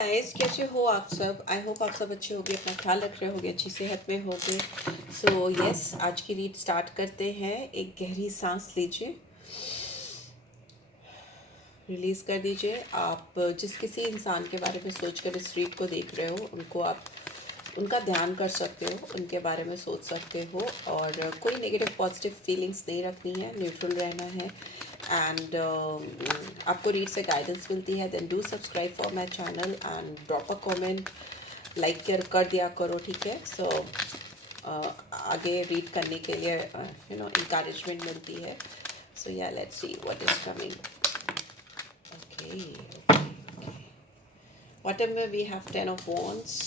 Guys, कैसे हो आप सब? आई होप आप सब अच्छे होंगे, अपना ख्याल रख रहे होंगे, अच्छी सेहत में होंगे। सो यस, आज की रीड स्टार्ट करते हैं। एक गहरी सांस लीजिए, रिलीज़ कर दीजिए। आप जिस किसी इंसान के बारे में सोचकर इस रीड को देख रहे हो, उनको आप उनका ध्यान कर सकते हो, उनके बारे में सोच सकते हो, और कोई नेगेटिव पॉजिटिव फीलिंग्स नहीं रखनी है, न्यूट्रल रहना है। एंड आपको रीड से गाइडेंस मिलती है, then do subscribe for my channel and drop a comment, like कर दिया करो, ठीक है? सो आगे रीड करने के लिए इंकरेजमेंट मिलती है। सो या let's see what is coming. Okay okay okay, whatever we have 10 of wands.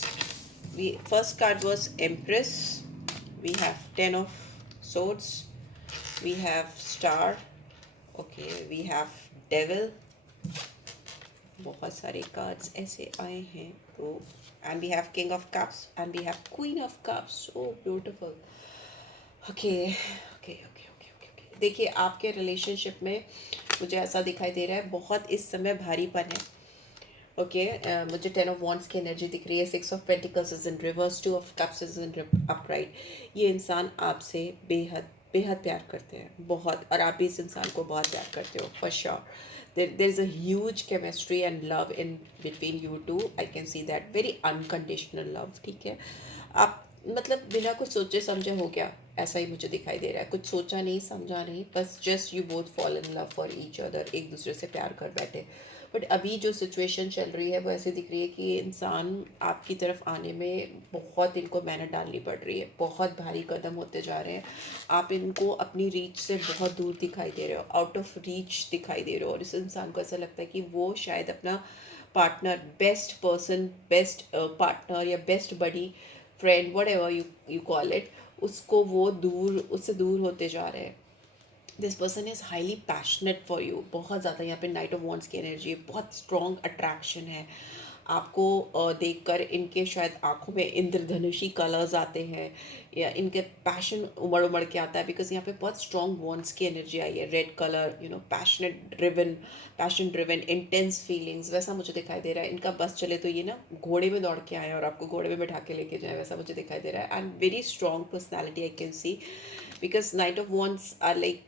We first card was empress, we have 10 of swords, we have star, okay, we have devil. बहुत सारे cards ऐसे आए हैं तो, and we have king of cups and we have queen of cups. So beautiful. Okay okay okay okay okay, देखिए आपके relationship में मुझे ऐसा दिखाई दे रहा है, बहुत इस समय भारीपन है। ओके, मुझे 10 ऑफ वॉन्ड्स की एनर्जी दिख रही है। 6 of pentacles is in reverse, 2 of cups is in upright. ये इंसान आपसे बेहद बेहद प्यार करते हैं, बहुत, और आप भी इस इंसान को बहुत प्यार करते हो, for sure. there is a huge chemistry and love in between you two. I can see that, very unconditional love, ठीक है? आप मतलब बिना कुछ सोचे समझे हो गया, ऐसा ही मुझे दिखाई दे रहा है। कुछ सोचा नहीं, समझा नहीं, बस just you both fall in love for each other, एक दूसरे से प्यार कर बैठे। बट अभी जो सिचुएशन चल रही है वो ऐसे दिख रही है कि ये इंसान आपकी तरफ आने में बहुत इनको मेहनत डालनी पड़ रही है, बहुत भारी कदम होते जा रहे हैं। आप इनको अपनी रीच से बहुत दूर दिखाई दे रहे हो, आउट ऑफ रीच दिखाई दे रहे हो, और इस इंसान को ऐसा लगता है कि वो शायद अपना partner, best person, best partner या best buddy, friend, whatever you call it, उसको वो दूर, उससे दूर होते जा रहे हैं। This person is highly passionate for you, बहुत ज़्यादा। यहाँ पे नाइट ऑफ वॉन्ड्स की एनर्जी, बहुत स्ट्रॉन्ग अट्रैक्शन है। आपको देखकर इनके शायद आंखों में इंद्रधनुषी कलर्स आते हैं, या इनके पैशन उमड़ उमड़ के आता है, बिकॉज यहाँ पे बहुत स्ट्रॉन्ग वॉन्ड्स की एनर्जी आई है। Red colour, passionate driven, passion driven, intense feelings, वैसा मुझे दिखाई दे रहा है। इनका बस चले तो ये ना घोड़े में दौड़ के आए और आपको घोड़े में बैठा के लेके जाए, वैसा मुझे दिखाई दे रहा है। And very strong personality I can see, because knight of wands are like,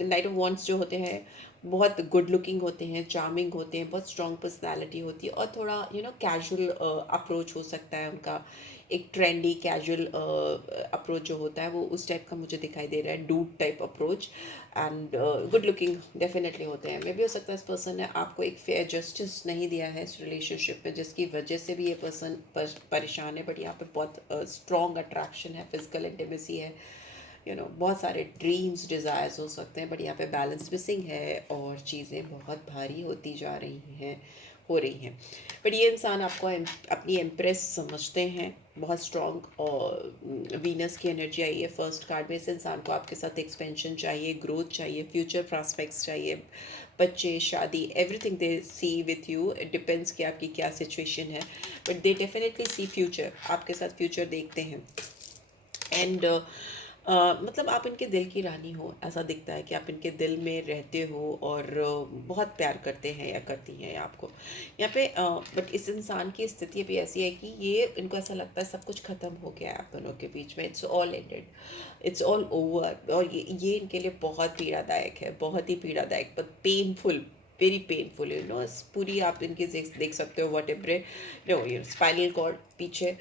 knight of wands जो होते हैं बहुत गुड लुकिंग होते हैं, चार्मिंग होते हैं, बहुत स्ट्रॉन्ग पर्सनैलिटी होती है, और थोड़ा कैजुअल अप्रोच हो सकता है उनका, एक ट्रेंडी कैजुअल अप्रोच जो होता है वो उस टाइप का मुझे दिखाई दे रहा है, dude type approach. And good looking definitely होते हैं। मे भी हो सकता है इस पर्सन ने आपको एक फेयर जस्टिस नहीं दिया है इस रिलेशनशिप में, जिसकी वजह से भी ये पर्सन परेशान है। बट यहाँ पे बहुत स्ट्रॉन्ग अट्रैक्शन है, फिजिकल इंटीमेसी है, बहुत सारे ड्रीम्स, डिज़ायर्स हो सकते हैं, बट यहाँ पे बैलेंस मिसिंग है और चीज़ें बहुत भारी होती जा रही हैं, हो रही हैं। बट ये इंसान आपको अपनी एम्प्रेस समझते हैं, बहुत स्ट्रॉन्ग, और वीनस की एनर्जी आई है फर्स्ट कार्ड में। इस इंसान को आपके साथ एक्सपेंशन चाहिए, ग्रोथ चाहिए, फ्यूचर प्रॉस्पेक्ट्स चाहिए, बच्चे, शादी, everything they see with you. It depends कि आपकी क्या सिचुएशन है, but they definitely see future, आपके साथ फ्यूचर देखते हैं। एंड मतलब आप इनके दिल की रानी हो, ऐसा दिखता है कि आप इनके दिल में रहते हो, और बहुत प्यार करते हैं या करती हैं आपको यहाँ पे। बट इस इंसान की स्थिति भी ऐसी है कि ये, इनको ऐसा लगता है सब कुछ ख़त्म हो गया है आप दोनों के बीच में, it's all ended, it's all over. और ये इनके लिए बहुत पीड़ादायक है, बहुत ही पीड़ादायक, बट पेनफुल, वेरी पेनफुल। पूरी आप इनके देख सकते हो, वट एवरे स्पाइनल कॉर्ड पीछे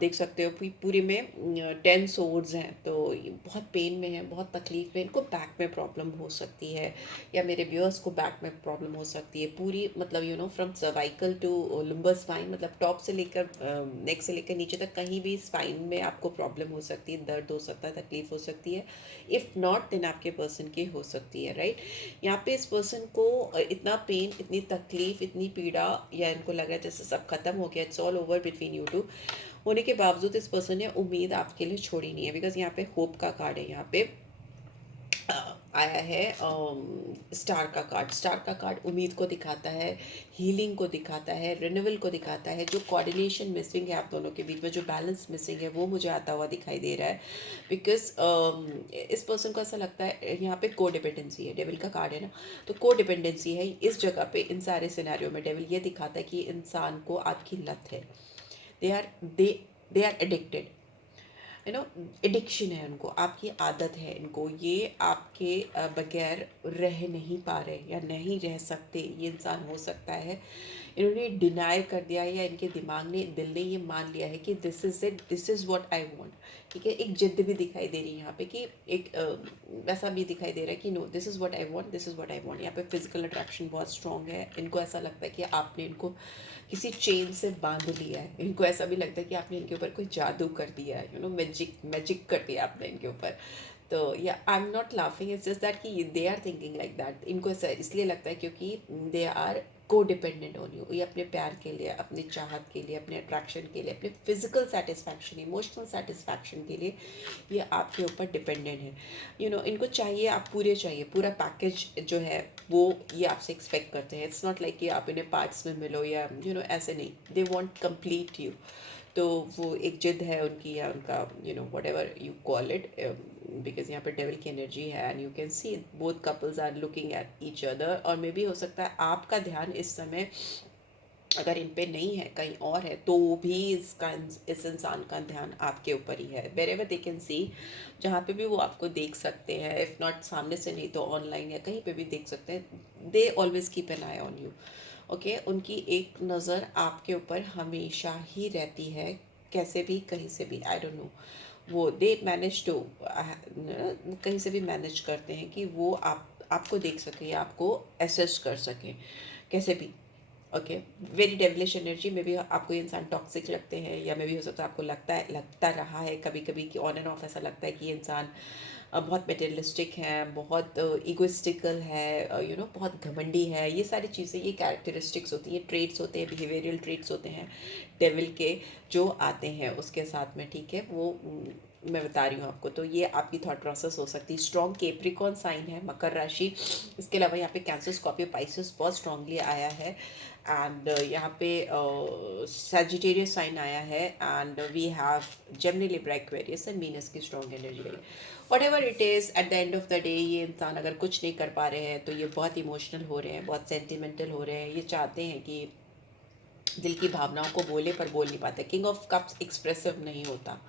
देख सकते हो, पूरे में 10 सोर्ड्स हैं, तो ये बहुत पेन में है, बहुत तकलीफ में। इनको बैक में प्रॉब्लम हो सकती है, या मेरे व्यूअर्स को बैक में प्रॉब्लम हो सकती है पूरी, मतलब from cervical to lumbar spine, मतलब टॉप से लेकर नेक से लेकर नीचे तक, कहीं भी स्पाइन में आपको प्रॉब्लम हो सकती है, दर्द हो सकता है, तकलीफ हो सकती है। इफ़ नॉट देन आपके पर्सन की हो सकती है, राइट? यहाँ पे इस पर्सन को इतना पेन, इतनी तकलीफ, इतनी पीड़ा, या इनको लग रहा है जैसे सब खत्म हो गया, it's all over between you two, होने के बावजूद इस पर्सन ने उम्मीद आपके लिए छोड़ी नहीं है, बिकॉज यहाँ पे होप का कार्ड है। यहाँ पे आया है स्टार का कार्ड। स्टार का कार्ड उम्मीद को दिखाता है, हीलिंग को दिखाता है, रिन्यूअल को दिखाता है। जो कोऑर्डिनेशन मिसिंग है आप दोनों के बीच में, जो बैलेंस मिसिंग है, वो मुझे आता हुआ दिखाई दे रहा है। बिकॉज इस पर्सन को ऐसा लगता है, यहाँ पे को डिपेंडेंसी है, डेविल का कार्ड है ना, तो को डिपेंडेंसी है इस जगह पे। इन सारे सिनेरियो में डेविल ये दिखाता है कि इंसान को आपकी लत है, they are they they are addicted, you know, addiction है उनको, आपकी आदत है इनको, ये आपके बगैर रह नहीं पा रहे या नहीं रह सकते। ये इंसान हो सकता है इन्होंने डिनाई कर दिया है, या इनके दिमाग ने, दिल ने ये मान लिया है कि this is it, this is what I want. ठीक है, एक जिद भी दिखाई दे रही है यहाँ पे कि एक वैसा भी दिखाई दे रहा है कि no, this is what I want, this is what I want. यहाँ पे फिजिकल अट्रैक्शन बहुत स्ट्रॉन्ग है। इनको ऐसा लगता है कि आपने इनको किसी चेन से बांध लिया है। इनको ऐसा भी लगता है कि आपने इनके ऊपर कोई जादू कर दिया है, यू नो, मैजिक मैजिक कर दिया आपने इनके ऊपर। तो yeah I am not laughing, it's just that कि they are thinking like that. इनको ऐसा इसलिए लगता है क्योंकि they are codependent on you. ये अपने प्यार के लिए, अपनी चाहत के लिए, अपने अट्रैक्शन के लिए, अपने फिजिकल सेटिस्फैक्शन, इमोशनल सेटिस्फैक्शन के लिए ये आपके ऊपर डिपेंडेंट है। यू नो, इनको चाहिए, आप पूरे चाहिए, पूरा पैकेज जो है वो ये आपसे एक्सपेक्ट करते हैं। इट्स नॉट लाइक कि आप इन्हें पार्ट्स में मिलो या यू नो ऐसे नहीं, दे वांट कंप्लीट यू। तो वो एक जिद है उनकी, या उनका you know whatever you call it, because यहाँ पे डेविल की एनर्जी है and you can see both couples are looking at each other. और मे भी हो सकता है आपका ध्यान इस समय अगर इन पे नहीं है, कहीं और है, तो भी इसका, इस इंसान का ध्यान आपके ऊपर ही है। वेरेवर दे कैन सी, जहाँ पे भी वो आपको देख सकते हैं, इफ़ नॉट सामने से नहीं तो ऑनलाइन या कहीं पे भी देख सकते हैं, they always keep an I on you. Okay, उनकी एक नज़र आपके ऊपर हमेशा ही रहती है, कैसे भी, कहीं से भी, आई डोंट नो। वो दे मैनेज टू, कहीं से भी मैनेज करते हैं कि वो आपको देख सकें या आपको एसेस कर सकें कैसे भी। ओके, वेरी डेविलिश एनर्जी में भी आपको ये इंसान टॉक्सिक लगते हैं, या मे भी हो सकता है आपको लगता रहा है कभी कभी कि ऑन एंड ऑफ ऐसा लगता है कि ये इंसान बहुत मेटेरियलिस्टिक है, बहुत इगोइस्टिकल है, यू नो, बहुत घमंडी है। ये सारी चीज़ें, ये कैरेक्टरिस्टिक्स होती हैं, ट्रेट्स होते हैं, बिहेवियरल ट्रेट्स होते हैं डेविल के, जो आते हैं उसके साथ में। ठीक है, वो मैं बता रही हूँ आपको। तो ये आपकी थॉट प्रोसेस हो सकती है। स्ट्रॉन्ग केप्रिकॉन साइन है, मकर राशि। इसके अलावा यहाँ पे कैंसर, स्कॉर्पियो, पाइसेस बहुत स्ट्रांगली आया है। एंड यहाँ पे सजिटेरियस साइन आया है। And we have Gemini, Libra, Aquarius and Venus की स्ट्रॉन्ग एनर्जी रही। Whatever it is, at the end of the day ये इंसान अगर कुछ नहीं कर पा रहे हैं तो ये बहुत इमोशनल हो रहे हैं, बहुत सेंटिमेंटल हो रहे हैं। ये चाहते हैं कि दिल की भावनाओं को बोले पर बोल नहीं पाते। किंग ऑफ कप्स एक्सप्रेसिव नहीं होता।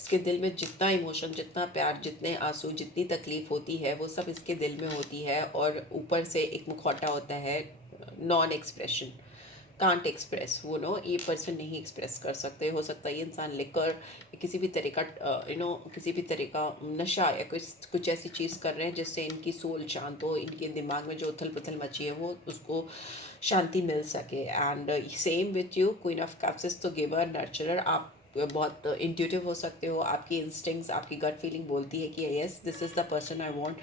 इसके दिल में जितना इमोशन, जितना प्यार, जितने आंसू, जितनी तकलीफ होती है, वो सब इसके दिल में होती है। और ऊपर से एक मुखौटा होता है नॉन एक्सप्रेशन, कांट एक्सप्रेस। वो नो, ये पर्सन नहीं एक्सप्रेस कर सकते। हो सकता है ये इंसान लिकर, किसी भी तरह का यू नो, किसी भी तरह का नशा या कुछ ऐसी चीज़ कर रहे हैं जिससे इनकी सोल शांत हो, इनके दिमाग में जो उथल पुथल मची है वो उसको शांति मिल सके। And same with you, queen of cups is तो गिवर, नर्चरर। आप बहुत इंट्यूटिव हो सकते हो, आपकी इंस्टिंक्ट्स, आपकी गट फीलिंग बोलती है कि yes, this is the person I want,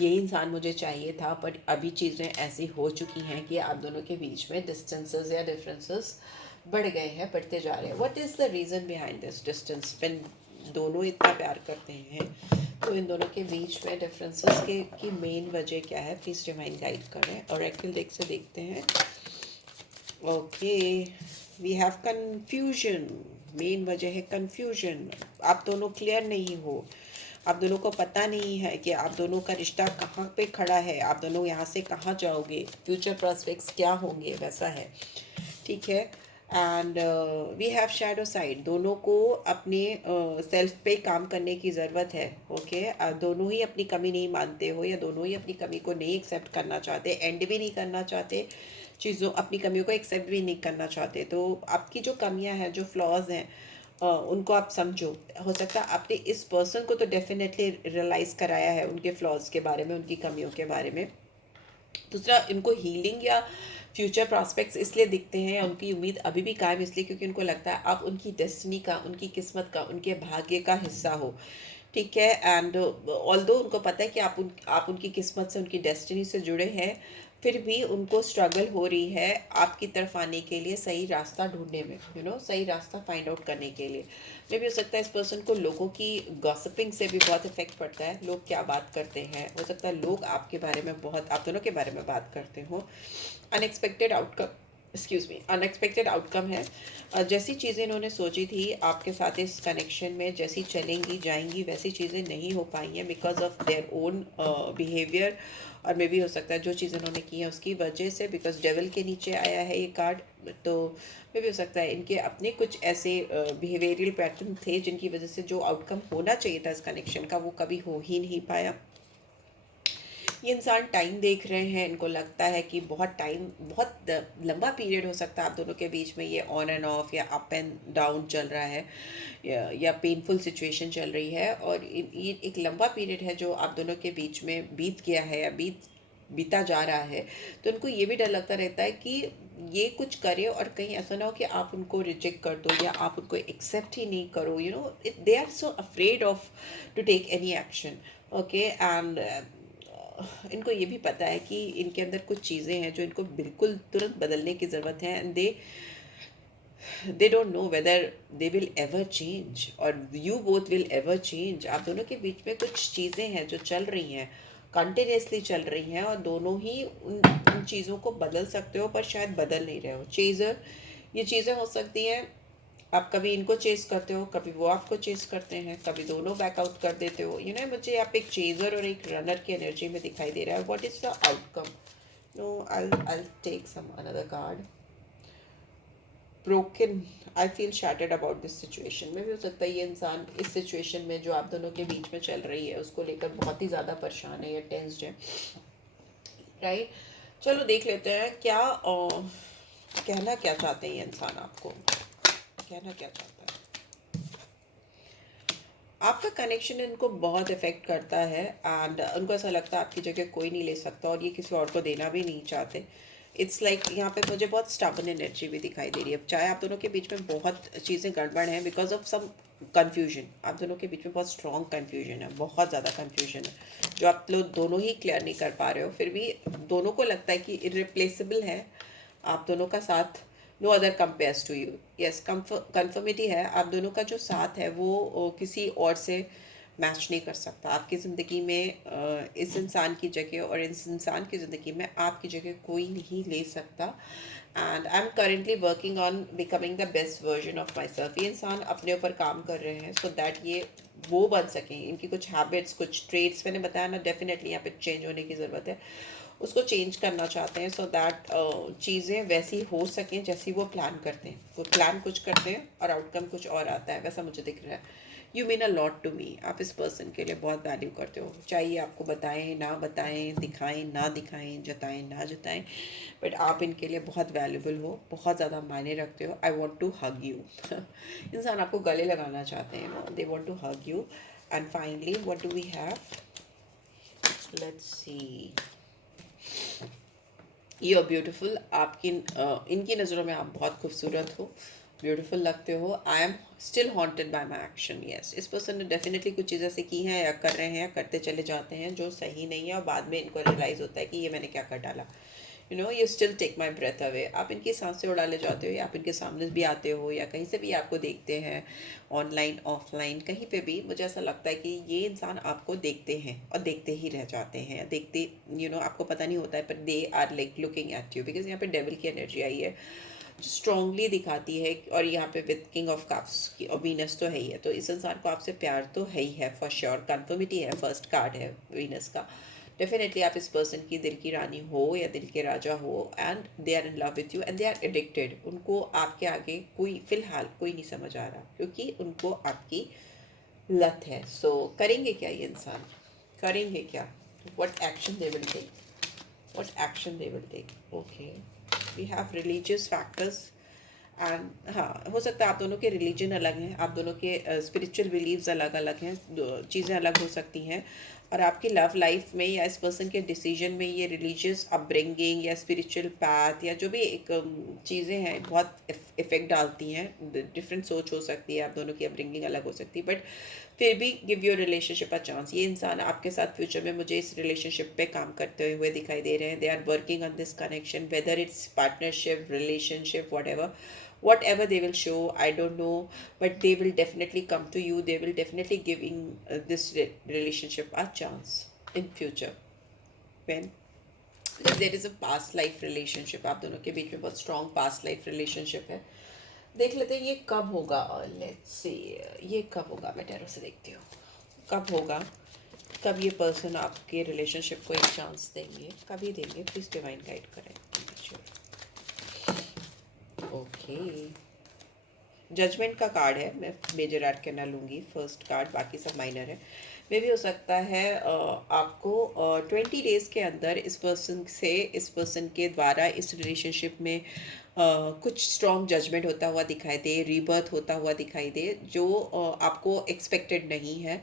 यही इंसान मुझे चाहिए था। बट अभी चीज़ें ऐसी हो चुकी हैं कि आप दोनों के बीच में डिस्टेंसेस या डिफरेंसेस बढ़ गए हैं, बढ़ते जा रहे हैं। What is the reason behind this distance? When दोनों इतना प्यार करते हैं तो इन दोनों के बीच में डिफरेंसेस के की मेन वजह क्या है? प्लीज़ डिवाइन गाइड करें। ओरेकल डेक से देखते हैं। Okay, we have confusion. Main वजह है कन्फ्यूजन। आप दोनों क्लियर नहीं हो, आप दोनों को पता नहीं है कि आप दोनों का रिश्ता कहाँ पे खड़ा है, आप दोनों यहाँ से कहाँ जाओगे, फ्यूचर प्रोस्पेक्ट्स क्या होंगे, वैसा है। ठीक है, and we have shadow side. दोनों को अपने सेल्फ पे काम करने की ज़रूरत है। ओके, दोनों ही अपनी कमी नहीं मानते हो, या दोनों ही अपनी कमी को नहीं एक्सेप्ट करना चाहते, एंड भी नहीं करना चाहते चीज़ों, अपनी कमियों को एक्सेप्ट भी नहीं करना चाहते। तो आपकी जो कमियां हैं, जो फ्लॉज हैं, उनको आप समझो। हो सकता है आपने इस पर्सन को तो डेफिनेटली रियलाइज़ कराया है उनके फ्लॉज के बारे में, उनकी कमियों के बारे में। दूसरा, इनको हीलिंग या फ्यूचर प्रॉस्पेक्ट्स इसलिए दिखते हैं, उनकी उम्मीद अभी भी कायम इसलिए क्योंकि उनको लगता है आप उनकी डेस्टिनी का, उनकी किस्मत का, उनके भाग्य का हिस्सा हो। ठीक है, एंड ऑल्दो उनको पता है कि आप उनकी किस्मत से, उनकी डेस्टिनी से जुड़े हैं, फिर भी उनको स्ट्रगल हो रही है आपकी तरफ आने के लिए, सही रास्ता ढूंढने में, सही रास्ता फाइंड आउट करने के लिए। मे भी हो सकता है इस पर्सन को लोगों की गॉसिपिंग से भी बहुत इफेक्ट पड़ता है, लोग क्या बात करते हैं, हो सकता है लोग आपके बारे में बहुत, आप दोनों के बारे में बात करते हो। Unexpected outcome, excuse me, unexpected outcome है। जैसी चीज़ें इन्होंने सोची थी आपके साथ इस कनेक्शन में, जैसी चलेंगी जाएंगी वैसी चीज़ें नहीं हो पाई हैं because of their own behaviour. और मे भी हो सकता है जो चीज़ इन्होंने की है उसकी वजह से, बिकॉज डेविल के नीचे आया है ये कार्ड, तो मे भी हो सकता है इनके अपने कुछ ऐसे बिहेवियरल पैटर्न थे जिनकी वजह से जो आउटकम होना चाहिए था इस कनेक्शन का वो कभी हो ही नहीं पाया। ये इंसान टाइम देख रहे हैं, इनको लगता है कि बहुत टाइम, बहुत लंबा पीरियड हो सकता है आप दोनों के बीच में ये ऑन एंड ऑफ या अप एंड डाउन चल रहा है, या पेनफुल सिचुएशन चल रही है। और ये एक लंबा पीरियड है जो आप दोनों के बीच में बीत गया है या बीता जा रहा है। तो उनको ये भी डर लगता रहता है कि ये कुछ करे और कहीं ऐसा ना हो कि आप उनको रिजेक्ट कर दो या आप उनको एक्सेप्ट ही नहीं करो, they are so afraid of to take any action. Okay, and इनको ये भी पता है कि इनके अंदर कुछ चीज़ें हैं जो इनको बिल्कुल तुरंत बदलने की ज़रूरत है, and they don't know whether they will ever change और you both will ever change. आप दोनों के बीच में कुछ चीज़ें हैं जो चल रही हैं, कंटिन्यूसली चल रही हैं, और दोनों ही उन चीज़ों को बदल सकते हो पर शायद बदल नहीं रहे हो। चेज़र, ये चीज़ें हो सकती हैं, आप कभी इनको चेस करते हो, कभी वो आपको चेस करते हैं, कभी दोनों बैकआउट कर देते हो। मुझे यहाँ पे एक चेजर और एक रनर की एनर्जी में दिखाई दे रहा है। What is the outcome? No, I'll take some another card. Broken, I feel shattered about this situation. में भी हो सकता है ये इंसान इस सिचुएशन में जो आप दोनों के बीच में चल रही है उसको लेकर बहुत ही ज़्यादा परेशान है या टेंस्ड है, राइट? चलो देख लेते हैं क्या कहना क्या चाहते हैं ये इंसान, आपको कहना क्या चाहता है। आपका कनेक्शन इनको बहुत इफेक्ट करता है, एंड उनको ऐसा लगता है आपकी जगह कोई नहीं ले सकता और ये किसी और को देना भी नहीं चाहते। इट्स लाइक यहाँ पे मुझे बहुत स्टबर्न एनर्जी भी दिखाई दे रही है। चाहे आप दोनों के बीच में बहुत चीज़ें गड़बड़ हैं बिकॉज ऑफ सम कन्फ्यूजन, आप दोनों के बीच में बहुत स्ट्रॉन्ग कन्फ्यूजन है, बहुत ज़्यादा कन्फ्यूजन है जो आप लोग दोनों ही क्लियर नहीं कर पा रहे हो। फिर भी दोनों को लगता है कि इरिप्लेसेबल है आप दोनों का साथ, no other compares to you. Yes, conformity है, आप दोनों का जो साथ है वो किसी और से मैच नहीं कर सकता। आपकी ज़िंदगी में इस इंसान की जगह और इस इंसान की ज़िंदगी में आपकी जगह कोई नहीं ले सकता। And I am currently working on becoming the best version of my self. ये इंसान अपने ऊपर काम कर रहे हैं सो दैट ये वो बन सकें। इनकी कुछ हैबिट्स, कुछ ट्रेड्स मैंने बताया ना, डेफिनेटली यहाँ पे चेंज होने की ज़रूरत है, उसको चेंज करना चाहते हैं सो दैट चीज़ें वैसी हो सकें जैसी वो प्लान करते हैं। वो प्लान कुछ करते हैं और आउटकम कुछ और आता है, वैसा मुझे दिख रहा है। You mean a lot to me, आप इस पर्सन के लिए बहुत वैल्यू करते हो, चाहिए आपको बताएं ना बताएं, दिखाएं ना दिखाएं, जताएं ना जताएं, बट आप इनके लिए बहुत वैल्यूबल हो, बहुत ज़्यादा मायने रखते हो। I want to hug you. इंसान आपको गले लगाना चाहते हैं, they want to hug you. And finally what do we have, let's see, you are beautiful. आपकी इनकी नज़रों में आप बहुत खूबसूरत हो, ब्यूटीफुल लगते हो। I am still haunted bye my action. Yes, इस पर्सन ने डेफिनेटली कुछ चीज़ें ऐसी की हैं या कर रहे हैं या करते चले जाते हैं जो सही नहीं है और बाद में इनको रियलाइज़ होता है कि ये मैंने क्या कर डाला। You still take my breath away. आप इनकी सांसें उड़ा ले जाते हो, या आप इनके सामने भी आते हो या कहीं से भी आपको देखते हैं, ऑनलाइन ऑफलाइन कहीं पे भी, मुझे ऐसा लगता है कि ये इंसान आपको देखते हैं और देखते ही रह जाते हैं। देखते आपको पता नहीं होता है पर they are like looking at you, because यहाँ पे डेविल की एनर्जी आई है, स्ट्रॉन्गली दिखाती है। और यहाँ पे विद किंग ऑफ कप्स की और वीनस तो है ही है, तो इस इंसान को आपसे प्यार तो है ही है, फॉर श्योर। कन्फर्मिटी है, फर्स्ट कार्ड है वीनस का। डेफिनेटली आप इस पर्सन की दिल की रानी हो या दिल के राजा हो, and they are in love with you and they are addicted. उनको आपके आगे कोई फिलहाल कोई नहीं समझ आ रहा क्योंकि उनको आपकी लत है। सो करेंगे क्या ये इंसान, करेंगे क्या? What action they will take, what action they will take? Okay, we have religious factors and हाँ, हो सकता है आप दोनों के रिलीजन अलग हैं, आप दोनों के स्पिरिचुअल बिलीव्स अलग अलग हैं, चीज़ें अलग हो सकती हैं। और आपकी लव लाइफ में या इस पर्सन के डिसीजन में ये रिलीजियस अपब्रिंगिंग या स्पिरिचुअल पाथ या जो भी एक चीज़ें हैं बहुत इफ़ेक्ट डालती हैं। डिफरेंट सोच हो सकती है, आप दोनों की अपब्रिंगिंग अलग हो सकती है, बट फिर भी give your relationship a chance. ये इंसान आपके साथ फ्यूचर में मुझे इस रिलेशनशिप पे काम करते हुए दिखाई दे रहे हैं। They are working on this connection, whether it's partnership, relationship, whatever they will show, I don't know, but they will definitely come to you. They will definitely giving this relationship a chance in future. When because there is a past life relationship, आप दोनों के बीच में बहुत strong past life relationship है। देख लेते हैं ये कब होगा। लेट्स सी, ये कब होगा, मैं टैरो से देखती हूँ कब होगा, कब ये पर्सन आपके रिलेशनशिप को एक चांस देंगे, कभी देंगे। प्लीज डिवाइन गाइड करें। ओके, जजमेंट का कार्ड है, मैं मेजर आर्कैना लूँगी फर्स्ट कार्ड, बाकी सब माइनर है। मे भी हो सकता है आपको 20 डेज़ के अंदर इस पर्सन के द्वारा इस रिलेशनशिप में कुछ स्ट्रॉन्ग जजमेंट होता हुआ दिखाई दे, रीबर्थ होता हुआ दिखाई दे, जो आपको एक्सपेक्टेड नहीं है।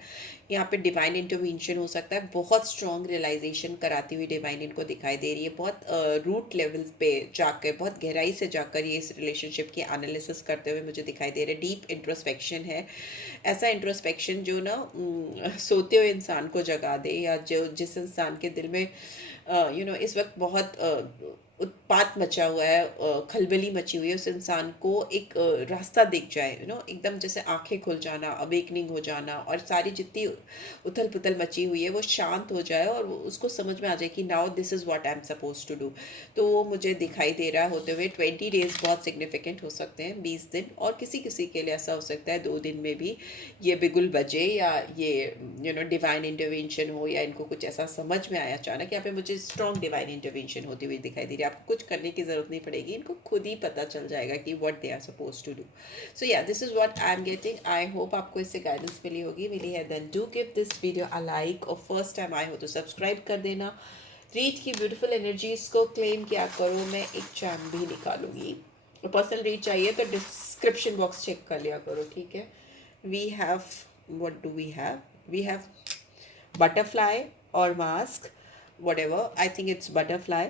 यहाँ पे डिवाइन इंटरवेंशन हो सकता है, बहुत स्ट्रॉन्ग रियलाइजेशन कराती हुई डिवाइन इनको दिखाई दे रही है। बहुत रूट लेवल पे जाकर, बहुत गहराई से जाकर ये इस रिलेशनशिप की एनालिसिस करते हुए मुझे दिखाई दे रहे हैं। डीप इंट्रोस्पेक्शन है, ऐसा इंट्रोस्पेक्शन जो ना सोते हुए इंसान को जगा दे, या जो जिस इंसान के दिल में इस वक्त बहुत उत्पात मचा हुआ है, खलबली मची हुई है, उस इंसान को एक रास्ता दिख जाए, एकदम जैसे आंखें खुल जाना, अवेकनिंग हो जाना, और सारी जितनी उथल पुथल मची हुई है वो शांत हो जाए और उसको समझ में आ जाए कि now this is what I am suppose to do. तो वो मुझे दिखाई दे रहा होते हुए 20 डेज़ बहुत सिग्निफिकेंट हो सकते हैं, 20 दिन, और किसी किसी के लिए ऐसा हो सकता है 2 दिन में भी ये बिगुल बजे, या ये डिवाइन इंटरवेंशन हो, या इनको कुछ ऐसा समझ में आया अचानक। यहाँ पे मुझे स्ट्रॉन्ग डिवाइन इंटरवेंशन होती हुई दिखाई दे रही है। आपको कुछ करने की ज़रूरत नहीं पड़ेगी, इनको खुद ही पता चल जाएगा कि what they are suppose to do. So yeah, this is what I am getting. I hope आपको इससे गाइडेंस मिली होगी। मिली है then do give this video a like, और फर्स्ट टाइम आए हो तो सब्सक्राइब कर देना। रीड की ब्यूटीफुल एनर्जीज को क्लेम किया करो। मैं एक चार्म भी निकालूंगी। पर्सनल रीड चाहिए तो डिस्क्रिप्शन बॉक्स चेक कर लिया करो, ठीक है। We have, what do we have? We have butterfly or mask, whatever. I think it's butterfly.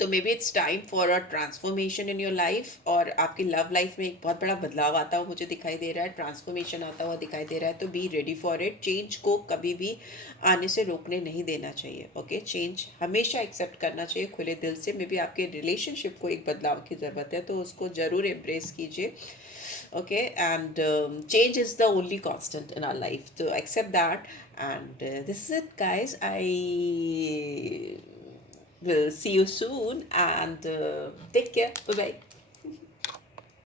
तो may be it's time for a transformation in your life, और आपकी लव लाइफ में एक बहुत बड़ा बदलाव आता हुआ मुझे दिखाई दे रहा है, ट्रांसफॉर्मेशन आता हुआ दिखाई दे रहा है। तो be ready for it. Change को कभी भी आने से रोकने नहीं देना चाहिए, ओके। चेंज हमेशा एक्सेप्ट करना चाहिए खुले दिल से। मे बी आपके रिलेशनशिप को एक बदलाव की ज़रूरत है, तो उसको ज़रूर एम्ब्रेस कीजिए, okay, and change is the only constant in our life, so accept that. And this is it, guys. I will see you soon, and take care. Bye bye.